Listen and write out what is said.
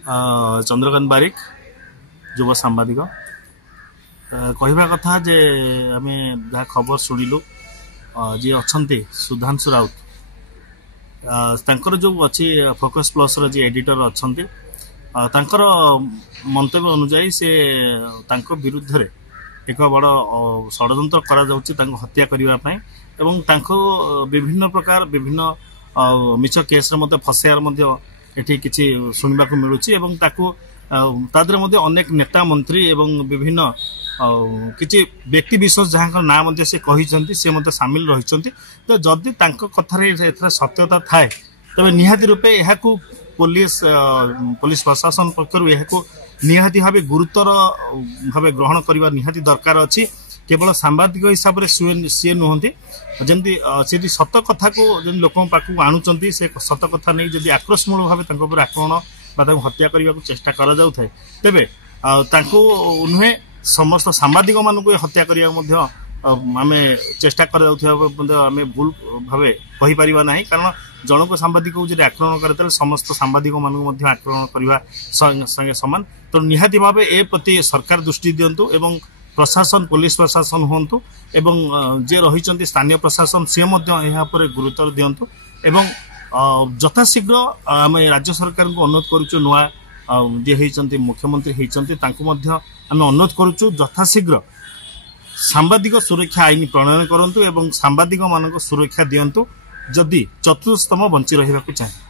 चंद्रकांत बारिक युव सांबादिक कहवा कथा जे आम जहाँ खबर शुणिलु जी अच्छा सुधांशु राउत जो अच्छी फोकस प्लस जी एडिटर अच्छा मंतव्य अनुजाई से विरुद्ध रे एक बड़ षड्यंत्र करा हत्या करने विभिन्न प्रकार विभिन्न मिछ केस फसार एठी किछि सुनिबा को मिलुछि एवं ताकू तादरे मध्ये अनेक नेता मंत्री एवं विभिन्न किछि व्यक्ति विशेष जहाँ ना मध्ये से कहिसंती से मध्ये शामिल रहिसंती तो जदि तांको कथारे एथरा सत्यता थाए तबे निहाती रूपे एहाकू पुलिस प्रशासन पक्षरु एहाकू निहाती भाबे गुरुतर भाबे ग्रहण करबा निहाती दरकार अछि केवल सांबादिक हिसाब से सी नुहति जमी से सत कथा को लोक पाखक आणुंट से सत कथा नहीं जब आक्रोशमूल भाव आक्रमण हत्या करने को चेष्टा करा तेबे नुहे समस्त सांबादिक मान हत्या करने आम चेष्टा आम भूल भाव कहीपर ना कारण जनक सांबादिक को आक्रमण करे समस्त सांबादिक मान आक्रमण करने संगे सामान तो निहाती भाव ए प्रति सरकार दृष्टि दिंतु एवं प्रशासन पुलिस प्रशासन हूँ एवं जे रही स्थानीय प्रशासन सी गुरुत्व दिंतु एवं यथाशीघ्र आम राज्य सरकार को अनुरोध करुचु नुआ जे होती मुख्यमंत्री होती आम अनुरोध करुचु यथाशीघ्र सांबादिक सुरक्षा आईन प्रणयन करंतु एवं सांबादिक मान सुरक्षा दिंतु जदि चतुर्थतम बंची रहा चाहे।